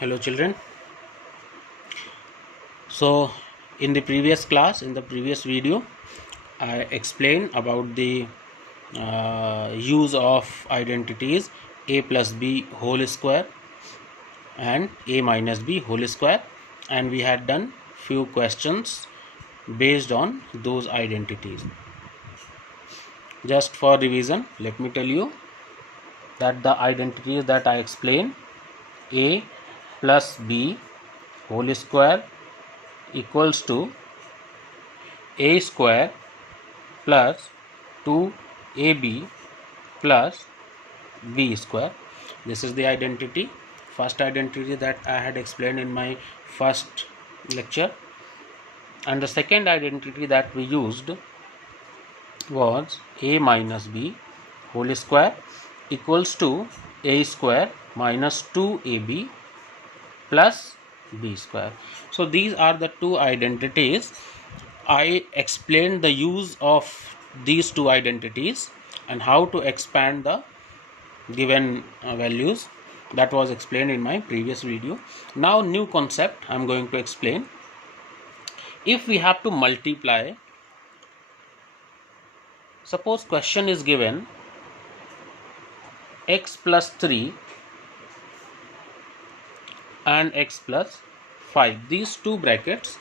Hello children. So in the previous class, in the previous video, I explained about the use of identities a plus b whole square and a minus b whole square, and we had done few questions based on those identities. Just for revision, let me tell you that the identities that I explained, a plus b whole square equals to a square plus 2ab plus b square. This is the identity, first identity that I had explained in my first lecture. And the second identity that we used was a minus b whole square equals to a square minus 2ab plus b square. So these are the two identities. I explained the use of these two identities and how to expand the given values. That was explained in my previous video. Now new concept I am going to explain. If we have to multiply, suppose question is given x plus 3 and x plus 5. These two brackets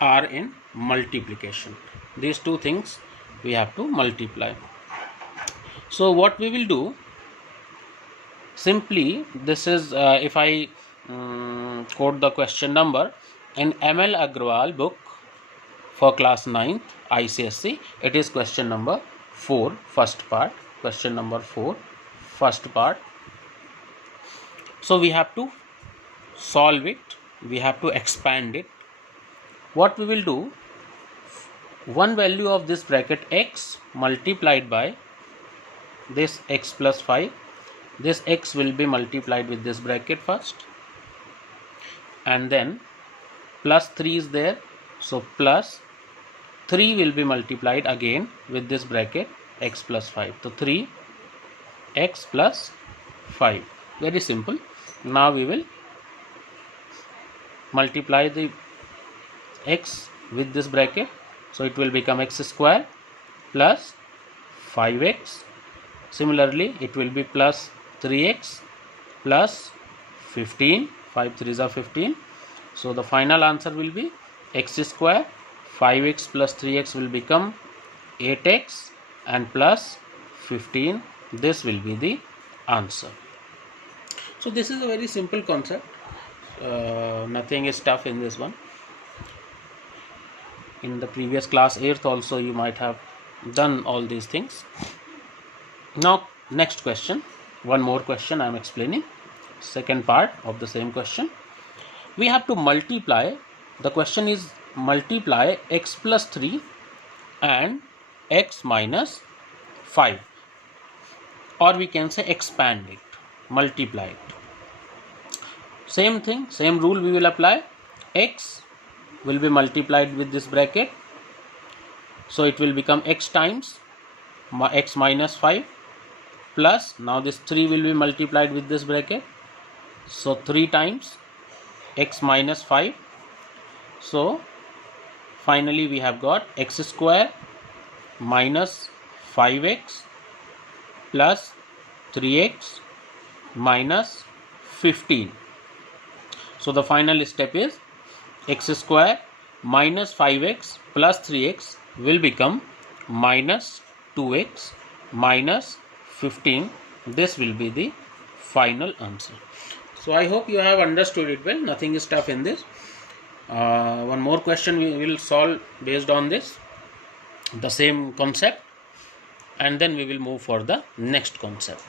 are in multiplication. These two things we have to multiply. So what we will do, simply this is if I quote the question number in ML Agrawal book for class 9th ICSE, it is question number 4 first part, question number 4 first part. So we have to solve it, we have to expand it. What we will do, one value of this bracket x multiplied by this x plus 5, this x will be multiplied with this bracket first, and then plus 3 is there, so plus 3 will be multiplied again with this bracket x plus 5, so 3 x plus 5. Very simple. Now we will multiply the x with this bracket, so it will become x square plus 5x. Similarly it will be plus 3x plus 15, 5 3s are 15. So the final answer will be x square, 5x plus 3x will become 8x and plus 15. This will be the answer. So this is a very simple concept. Nothing is tough in this one. In the previous class 8th also you might have done all these things. Now next question, one more question I am explaining, second part of the same question. We have to multiply, the question is multiply x plus 3 and x minus 5, or we can say expand it, multiply it. Same thing, same rule we will apply. X will be multiplied with this bracket, so it will become x times x minus 5 plus, now this 3 will be multiplied with this bracket, so 3 times x minus 5. So finally we have got x square minus 5x plus 3x minus 15. So the final step is x square minus 5x plus 3x will become minus 2x minus 15. This will be the final answer. So I hope you have understood it well. Nothing is tough in this. One more question we will solve based on this, the same concept, and then we will move for the next concept.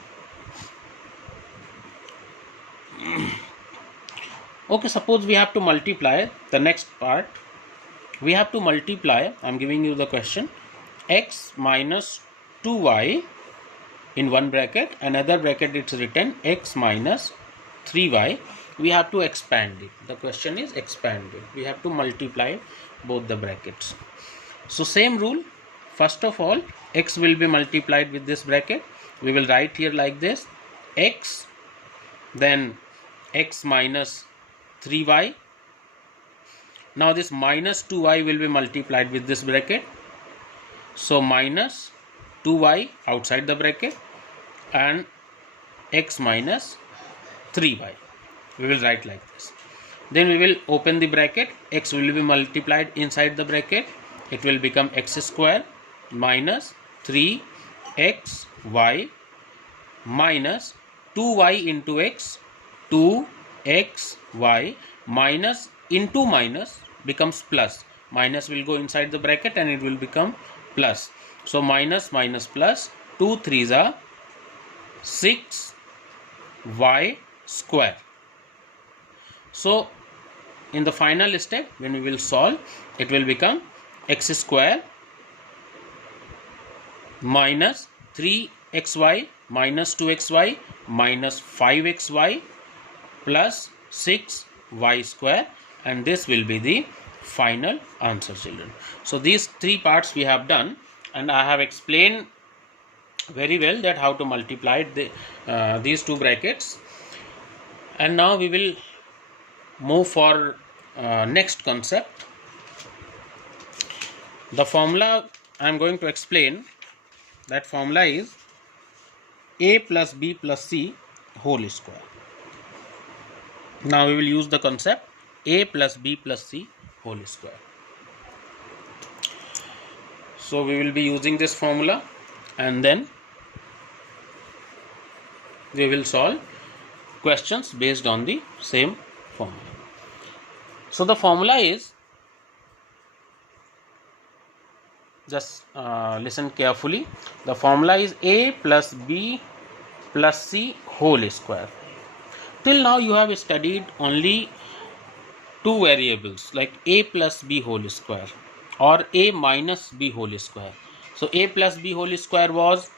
Okay, suppose we have to multiply the next part. We have to multiply, I am giving you the question, x minus 2y in one bracket, another bracket it's written x minus 3y. We have to expand it. The question is expanded. We have to multiply both the brackets. So same rule, first of all x will be multiplied with this bracket. We will write here like this, x, then x minus 3y. Now this minus 2y will be multiplied with this bracket. So minus 2y outside the bracket and x minus 3y. We will write like this. Then we will open the bracket. X will be multiplied inside the bracket. It will become x square minus 3xy minus 2y into x, 2xy minus into minus becomes plus. Minus will go inside the bracket and it will become plus. So minus minus plus, 2 3s are 6y square. So in the final step, when we will solve, it will become x square minus 3xy minus 2xy minus 5xy plus 6y square, and this will be the final answer, children. So these three parts we have done, and I have explained very well that how to multiply these two brackets. And now we will move for next concept. The formula I am going to explain, that formula is a plus b plus c whole square. Now we will use the concept a plus b plus c whole square. So we will be using this formula and then we will solve questions based on the same formula. So the formula is, just listen carefully, the formula is a plus b plus c whole square. Till now you have studied only two variables like a plus b whole square or a minus b whole square. So a plus b whole square was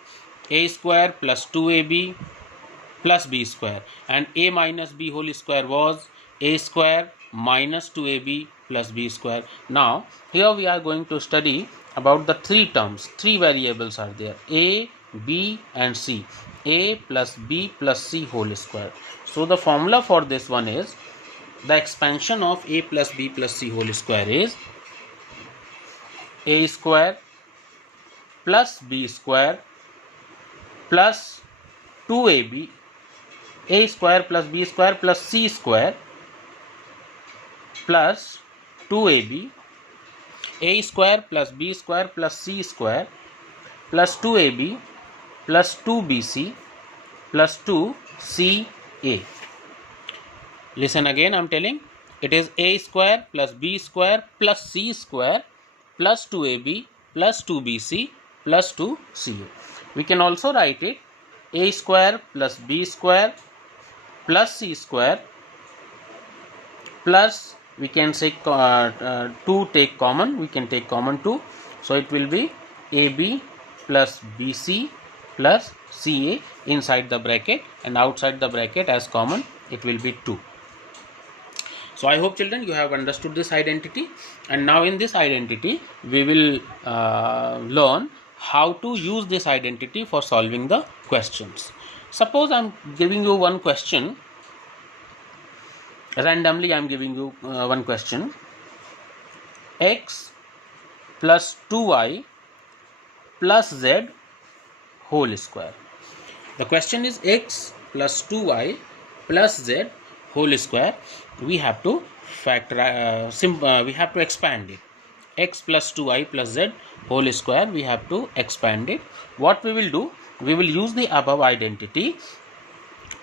a square plus 2ab plus b square, and a minus b whole square was a square minus 2ab plus b square. Now here we are going to study about the three terms. Three variables are there, a, b and c. A plus b plus c whole square. So the formula for this one is, the expansion of a plus b plus c whole square is a square plus b square plus 2ab, a square plus b square plus c square plus 2ab, a square plus b square plus c square plus 2ab plus 2bc plus 2ca. Listen again, I am telling, it is a square plus b square plus c square plus 2ab plus 2bc plus 2ca. We can also write it a square plus b square plus c square plus, we can say 2 take common, we can take common 2. So it will be ab plus bc plus ca inside the bracket, and outside the bracket as common it will be 2. So I hope children you have understood this identity, and now in this identity we will learn how to use this identity for solving the questions. Suppose I am giving you one question, randomly I am giving you one question, x plus 2y plus z whole square. The question is x plus 2y plus z whole square. We have to we have to expand it. X plus 2y plus z whole square, we have to expand it. What we will do, we will use the above identity,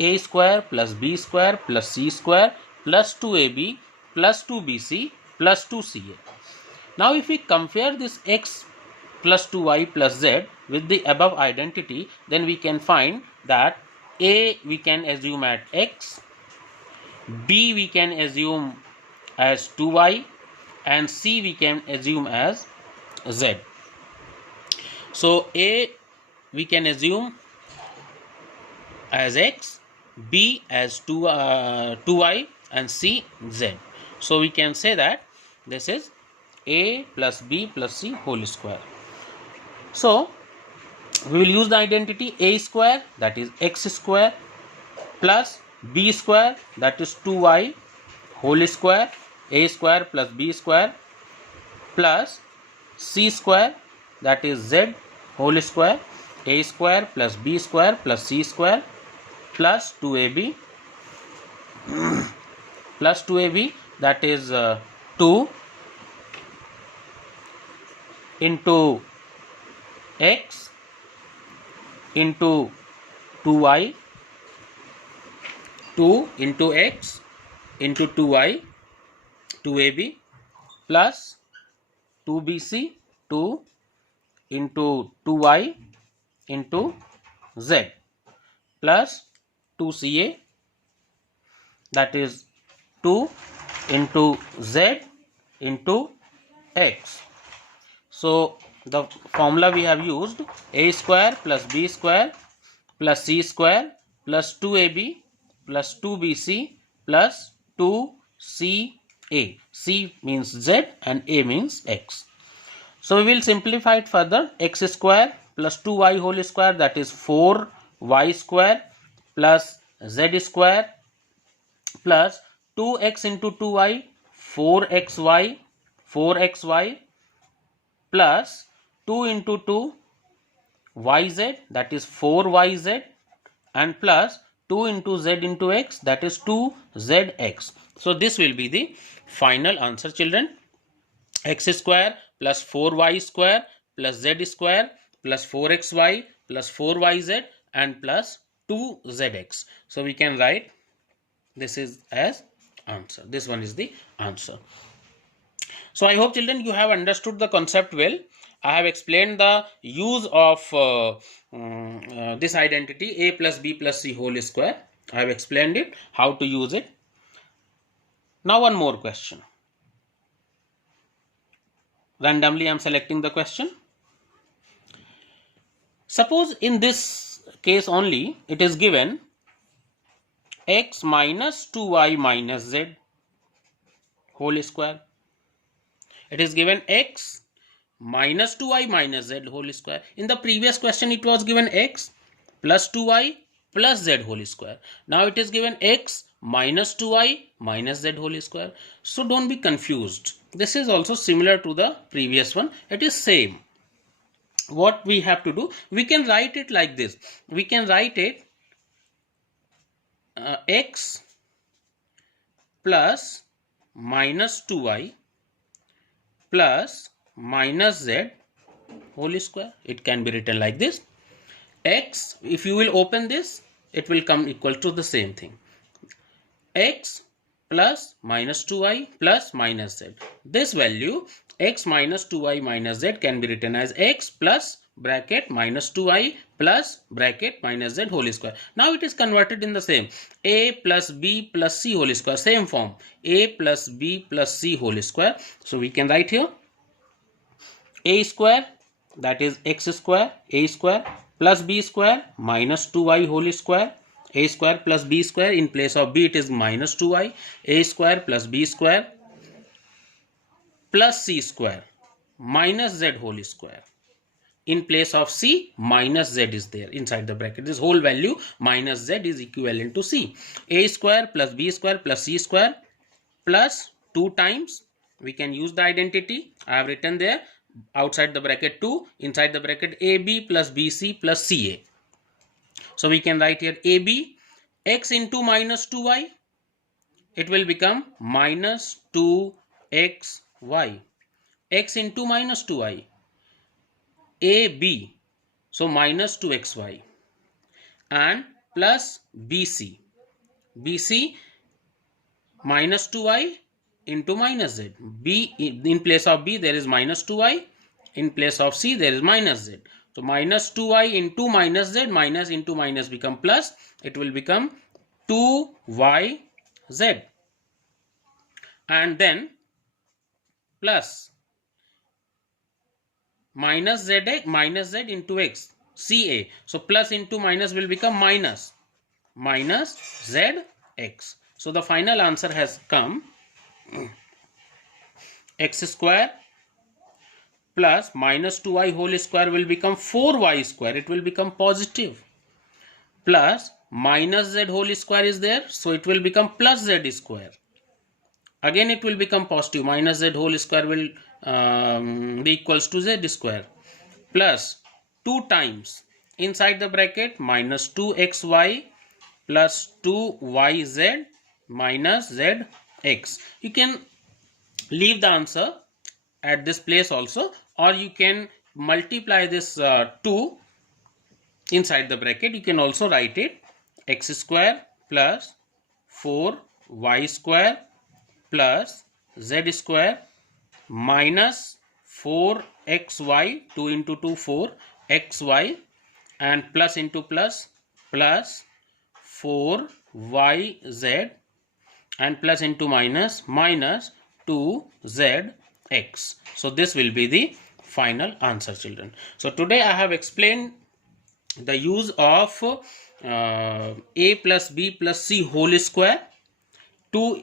a square plus b square plus c square plus 2ab plus 2bc plus 2ca. Now if we compare this x plus 2y plus z with the above identity, then we can find that a we can assume at x, b we can assume as 2y, and c we can assume as z. So a we can assume as x, b as 2y and c z. So we can say that this is a plus b plus c whole square. So we will use the identity a square, that is x square, plus b square, that is 2y, whole square, a square plus b square plus c square, that is z whole square, a square plus b square plus c square plus 2ab plus 2ab, that is 2 into x into 2y, 2 into x into 2y, 2ab plus 2bc, 2 into 2y into z plus 2ca, that is 2 into z into x. So the formula we have used, a square plus b square plus c square plus 2ab plus 2bc plus 2ca. C means z and a means x. So we will simplify it further. X square plus 2y whole square, that is 4y square plus z square plus 2x into 2y, 4xy, 4xy plus 2 into 2 yz, that is 4yz, and plus 2 into z into x, that is 2zx. So this will be the final answer, children. X square plus 4y square plus z square plus 4xy plus 4yz and plus 2zx. So we can write this is as answer. This one is the answer. So I hope, children, you have understood the concept well. I have explained the use of this identity a plus b plus c whole square. I have explained it, how to use it. Now one more question. Randomly I am selecting the question. Suppose in this case only it is given x minus 2y minus z whole square. It is given x minus 2y minus z whole square. In the previous question it was given x plus 2y plus z whole square. Now it is given x minus 2y minus z whole square. So don't be confused. This is also similar to the previous one. It is same. What we have to do, we can write it like this. We can write it x plus minus 2y plus minus z whole square. It can be written like this. X, if you will open this, it will come equal to the same thing. X plus minus 2y plus minus z. This value x minus 2y minus z can be written as x plus bracket minus 2y plus bracket minus z whole square. Now it is converted in the same. A plus b plus c whole square, same form. A plus b plus c whole square. So we can write here a square, that is x square, a square plus b square minus 2y whole square. A square plus b square, in place of b it is minus 2y. A square plus b square plus c square minus z whole square. In place of c, minus z is there inside the bracket. This whole value minus z is equivalent to c. A square plus b square plus c square plus 2 times. We can use the identity. I have written there outside the bracket 2, inside the bracket ab plus bc plus ca. So we can write here ab, x into minus 2y, it will become minus 2xy. X into minus 2y, ab, so minus 2xy, and plus bc, bc minus 2y into minus z. B, in place of b there is minus 2y, in place of c there is minus z. So minus 2y into minus z, minus into minus become plus, it will become 2yz, and then plus minus z into x, ca. So plus into minus will become minus zx. So the final answer has come x square plus minus 2y whole square will become 4y square. It will become positive, plus minus z whole square is there, so it will become plus z square, again it will become positive. Minus z whole square will be equals to z square, plus 2 times inside the bracket minus 2xy plus 2yz minus zx. You can leave the answer at this place also, or you can multiply this 2 inside the bracket. You can also write it x square plus 4y square plus z square minus 4xy, 2 into 2 4xy, and plus into plus plus 4yz, and plus into minus minus 2zx. So this will be the final answer, children. So today I have explained the use of a plus b plus c whole square. Two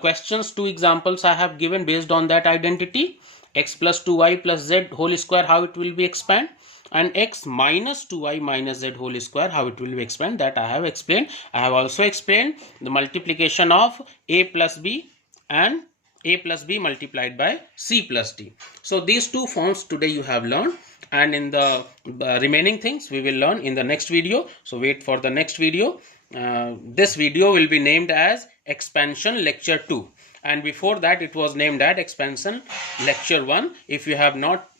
questions, two examples I have given based on that identity. X plus 2y plus z whole square, how it will be expand, and x minus 2y minus z whole square, how it will be expand, that I have explained. I have also explained the multiplication of a plus b and a plus b multiplied by c plus d. So these two forms today you have learned, and in the remaining things we will learn in the next video. So wait for the next video. This video will be named as expansion lecture 2, and before that it was named as expansion lecture 1. If you have not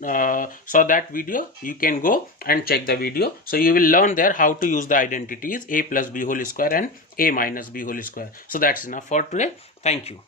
saw that video, you can go and check the video. So you will learn there how to use the identities a plus b whole square and a minus b whole square. So that's enough for today. Thank you.